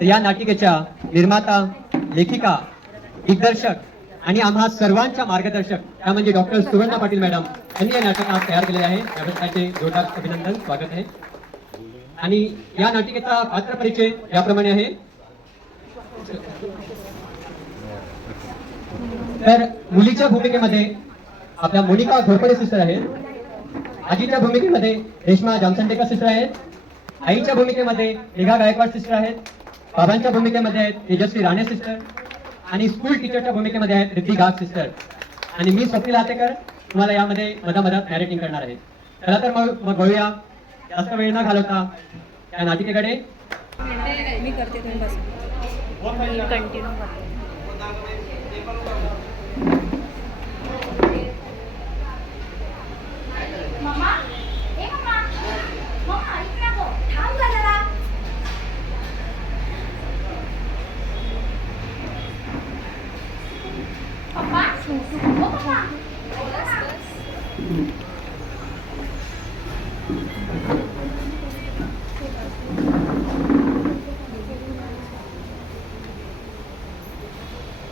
तर या नाटिकेच्या निर्माता, लेखिका, दिग्दर्शक आणि आम्हा सर्वांच्या मार्गदर्शक त्या म्हणजे डॉक्टर सुवर्णा पाटील मॅडम यांनी हे नाटक आज तयार केलेले आहे. त्याबद्दल त्यांचे जोरदार अभिनंदन, स्वागत आहे. आणि या नाटिकेचा पात्र परिचय याप्रमाणे आहे. तर मुलीच्या भूमिकेमध्ये आपल्या मोनिका घोरपडे सिस्टर आहेत. आजीच्या भूमिकेमध्ये रेश्मा जामसंडेकर सिस्टर आहेत. आईच्या भूमिकेमध्ये मेघा गायकवाड सिस्टर आहेत. बाबांच्या भूमिकेमध्ये आहेत तेजस्वी राणे सिस्टर आणि स्कूल टीचरच्या भूमिकेमध्ये आहेत रिद्धी गाग सिस्टर. आणि मी स्वप्नील आतेकर तुम्हाला यामध्ये मधामधात नॅरेटिंग करणार आहे. चला तर मग बघूया जास्त वेळ न घालवता या नाटिकेकडे. मी करते, तुम्ही बसा. मी कंटिन्यू करते. मम्मा, ए मम्मा, मम्मा ऐक ना गं, थांब जरा. पप्पा, ओ पप्पा, बोला ना.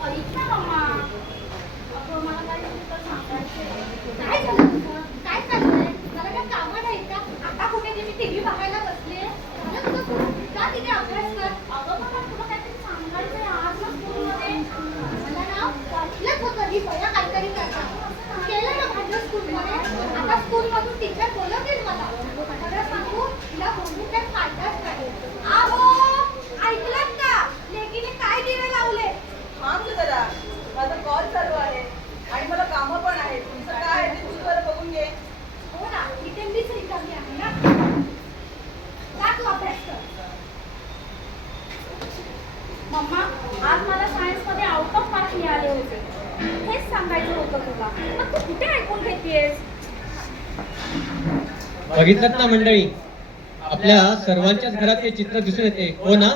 ऐक ना मम्मा, अगं मला काय तुला सांगायचं. काय झालं तुझं? काय चाललंय? मला काय कामं नाहीत का? आता कुठे गेली टीव्ही बघायला बसले? झालं तुझं सुरू? जा तिथे अभ्यास कर. अगं मला तुला काहीतरी सांगायचंय आज ना स्कूलमध्ये. मला ना वाटलंच होतं ही बया काहीतरी करणार. केलं ना माझं स्कूलमध्ये. आता स्कूलमधून टीचर बोलवतील मला. सगळं सांगू तिला बोलून काही फायदाच नाही. आहो, ऐकलत का? लेकीने काय दिवे लावले? थांब जरा, माझा कॉल चालू आहे आणि मला कामं पण आहेत. तुमचं काय आहे ते तुझं बघून घे. हो ना, इथे मीच रिकामी आहे ना. जा तू अभ्यास कर. मम्मा, आज मला सायन्समध्ये आउट ऑफ मार्क्स मिळाले होते. हेच सांगायचं होतं तुला. पण तू कुठे ऐकून घेतेस? बघितलं ना मंडळी, आपल्या सर्वांच्याच घरात हे चित्र दिसून येते, हो ना?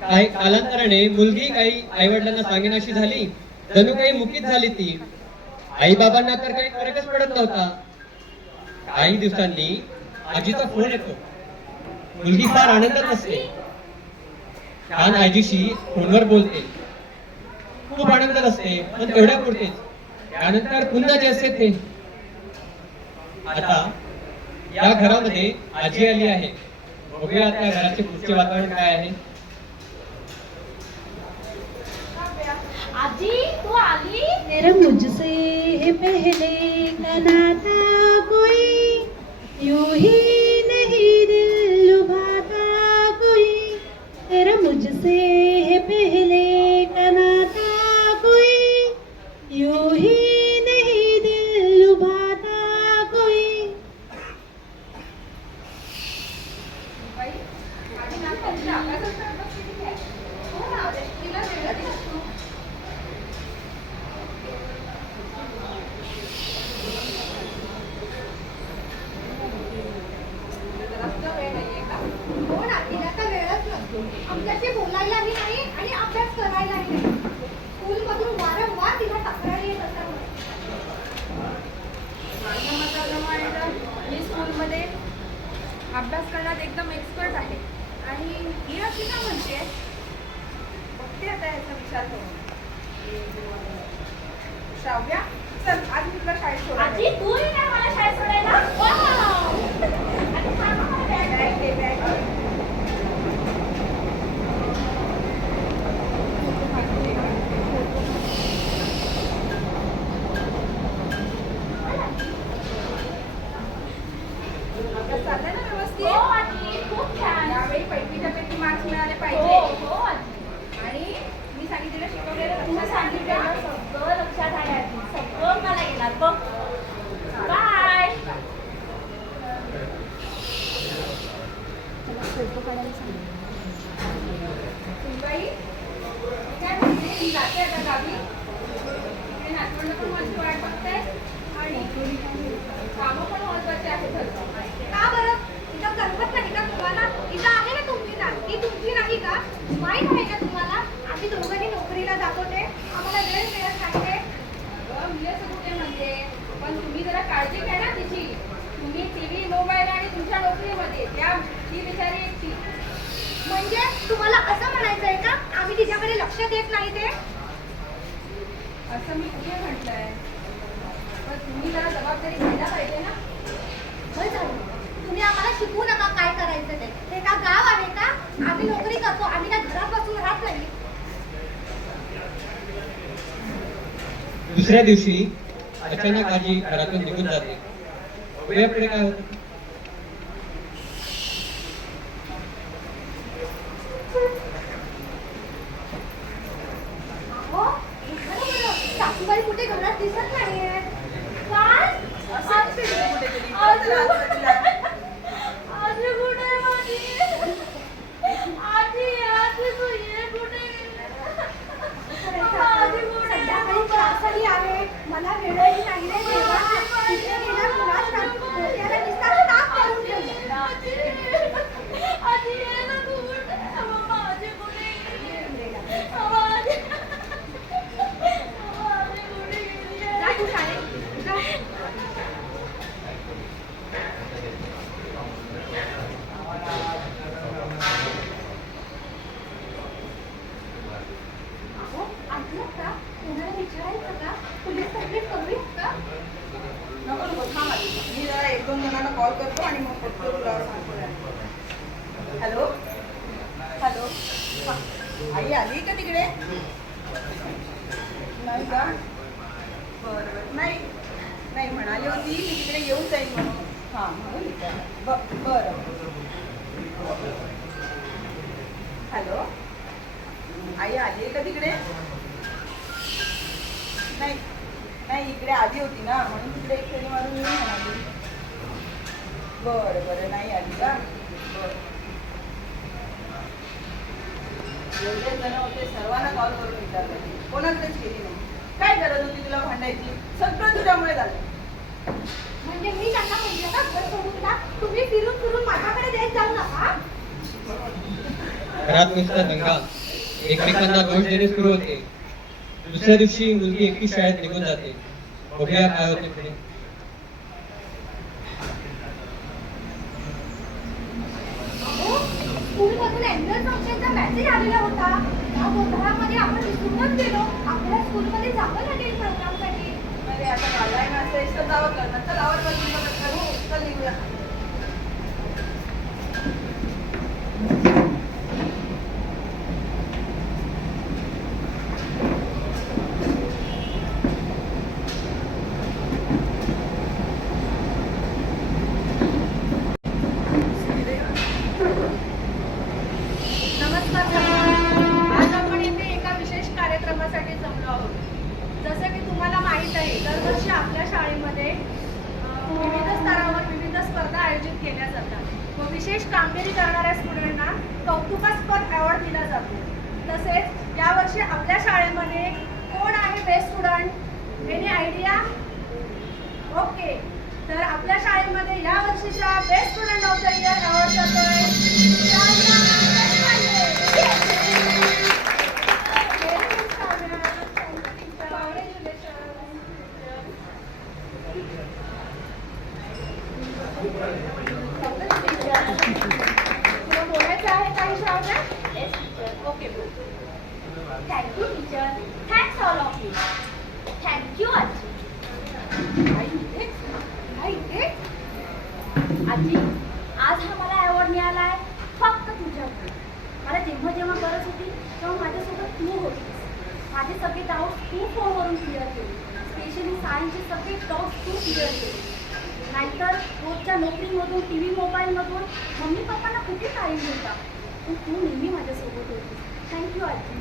काही कालांतराने मुलगी काही आई वडिलांना सांगेनाशी झाली, जणू काही मुकीत झाली ती. आई बाबांना तर काही फरकच पडत नव्हता. काही दिवसांनी आजीचा फोन येतो. मुलगी फार आनंदात असते. छान आजीशी फोनवर बोलते. खूप आनंदात असते, पण तेवढ्या पुरतेच. त्यानंतर पुन्हा जे असते ते. आता या घरामध्ये आजी आली आहे. बघूया त्या घराचे पुढचे वातावरण काय आहे. आजी, तू आली? तेरा मुझसे है पहले का नाता कोई, यूं ही नहीं दिल लुभाता कोई. तेरा मुझसे है पहले का नाता कोई, यूं ही नहीं दिल लुभाता कोई. बाई, माझी नातं तिला अभ्यासात करत बसलेली आहे. हो ना, तिला वेळ दिला तू. जास्त वेळ नाहीये का? हो ना, तिला तर वेळच नसतो. आमच्याशी बोलायलाही नाही आणि अभ्यास करायलाही नाही. स्कूलमधून वारंवार तिला तक्रारी येत असतात. माझ्या मताप्रमाणे तर मी स्कूलमध्ये अभ्यास करण्यात एकदम एक्सपर्ट आहे. आणि ही अशी का म्हणते, बघते आता याचा विचार करून. श्राव्या, चल आज मी तुला शाळेत सोडायला आजी, तू येणार मला शाळेत सोडायला? वाव! आणि थांबा, मला बॅग बॅग घे, बॅग घे. अभ्यास चाललाय ना व्यवस्थित? हो आजी, खूप छान. यावेळी पैकीच्या पैकी मार्क्स मिळाले हो, पाहिजे. हो आजी. आणि मी सांगितलेलं शिकवलेलं तू लक्षात सांगितलं ठेव. सगळं लक्षात आहे आजी. सगळं मला येणार बघ. बाय. सुनबाई, मी काय म्हणते, मी जाते आता गावी. इकडे नातवंड पण माझी वाट बघतायत आणि कामं पण महत्वाची आहेत घरचं. का बरं? इथं करमत नाही का तुम्हाला? इथं आहे ना तुमची नात. ती तुमची नाही का? माहित आहे का तुम्हाला? आम्ही दोघंही नोकरीला जातो ते. आम्हाला वेळ मिळत नाही ते. अगं, मी असं कुठे म्हणते, पण तुम्ही जरा काळजी घ्या ना तिची. तुम्ही टीव्ही, मोबाईल आणि तुमच्या नोकरीमध्ये त्या ती बिचारी एकटी. म्हणजे म्हणजे तुम्हाला असं म्हणायचं आहे का आम्ही तिच्याकडे लक्ष देत नाही ते? असं मी कुठे म्हटलंय? पण तुम्ही जरा जबाबदारी घ्यायला पाहिजे ना. बरं झालं. तुम्ही आम्हाला शिकवू नका काय करायचं ते. ते का गाव आहे का? आम्ही नोकरी करतो, आम्ही काय घरात बसून राहत नाही. दुसऱ्या दिवशी अचानक आजी घरातून निघून जाते. बघूया पुढे काय होतं. अहो, बरं बरं. सासूबाई कुठे घरात दिसत नाहीये. काय? असं फिरले कुठेतरी. आजी परत आजूबाजूला. आजी कुठे आहे माझी? आजी तू ये कुठे गेली? आजी कुठे? संध्याकाळी क्लास आली आहे. मला वेळही नाही रे देवा. तिथे गेला कुणास ठाऊक. डोक्याला नुसता ताप करून ठेवला. आजी ये ना तू कुठे? मम्मा आजी कुठे गेली? अहो, आजी कुठे गेली? जा तू शाळेत. जा. अहो, ऐकलं का? कोणाला विचारायचं का? पोलीस कंप्लेंट करूयात का? नको नको थांब आधी. मी जरा 1-2 जणांना कॉल करतो आणि मग फक्त तुला सांगतो. Hello hello. हा. आई आली का तिकडे? नाही का? बरं बरं. नाही नाही म्हणाली होती मी तिकडे येऊन जाईन म्हणून. हां म्हणून विचारलं. बरं. हॅलो. आई आली आहे का तिकडे? नाही नाही इकडे आली होती ना म्हणून तिकडे एक फेरी मारून येऊन म्हणाली. बरं बरं. नाही आली का? बरं. एवढे जण होते सर्वांना कॉल करून विचारलं कोणाकडेच केली नाही. काय गरज होती तुला भांडायची? सगळं तुझ्यामुळे झालं. म्हणजे मी त्यांना म्हटलं का घर सोडून जा. तुम्ही फिरून फिरून माझ्याकडे देत जाऊ नका. घरात नुसता दंगा. एकमेकांना दोष देणे सुरू होते. दुसऱ्या दिवशी मुलगी एकटी शाळेत निघून जाते. बघूया काय होते पुढे. अहो, स्कूलमधून अँन्युअल फंक्शनचा मेसेज आलेला होता. त्या गोंधळामध्ये आपण विसरूनच गेलो. आपल्याला स्कूलमध्ये जावं लागेल प्रोग्रामसाठी. अरे आता मला मेसेज तर जावं लागणार. चल आवाज बदलून बघत करू. चल निघूया. नमस्कार सर्वांना. आज आपण इथे एका विशेष कार्यक्रमासाठी जमलो आहोत. जसं की तुम्हाला माहीत आहे दरवर्षी आपल्या शाळेमध्ये विविध स्तरावर विविध स्पर्धा आयोजित केल्या जातात व विशेष कामगिरी करणाऱ्या स्टुडंटना कौतुकास्पद अवॉर्ड दिला जातो. तसेच यावर्षी आपल्या शाळेमध्ये कोण आहे best student? Any idea? Okay. तर आपल्या शाळेमध्ये या वर्षीचा best student of the year award जातोय तुला बोलायचं आहे काही श्रावण्या? ओके बोल. Thank you teacher. Thanks all of you. Thank you आजी. आजी, आज हा मला अवॉर्ड मिळाला आहे फक्त तुझ्यामुळे. मला जेव्हा जेव्हा गरज होती तेव्हा माझ्यासोबत तू होतीस. माझे सगळे डाऊट्स तू फोनवरून क्लिअर केले. स्पेशली सायन्सचे सगळे डाऊट्स तू क्लिअर केले. नाहीतर रोजच्या नोकरीमधून टी व्ही मोबाईलमधून मम्मी पप्पांना कुठे टाईम देता. पण तू नेहमी माझ्यासोबत होतीस. थँक्यू आजी.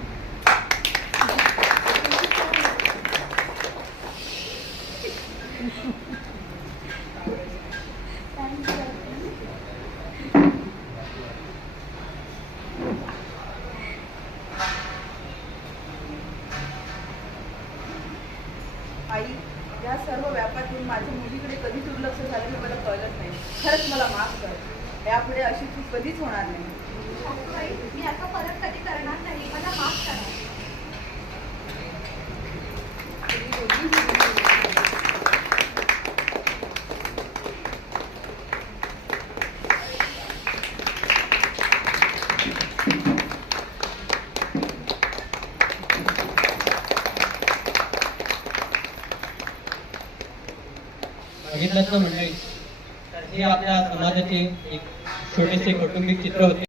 आई या सर्व व्यापातून माझ्या मुलीकडे कधी दुर्लक्ष झालं हे मला कळलंच नाही. खरंच मला माफ कर. यापुढे अशी चूक कधीच होणार नाही. मी आता परत कधी करणार नाही. मला माफ करा. बघितलंच ना मंडळी, तर हे आपल्या समाजाचे एक छोटेसे कौटुंबिक चित्र होते.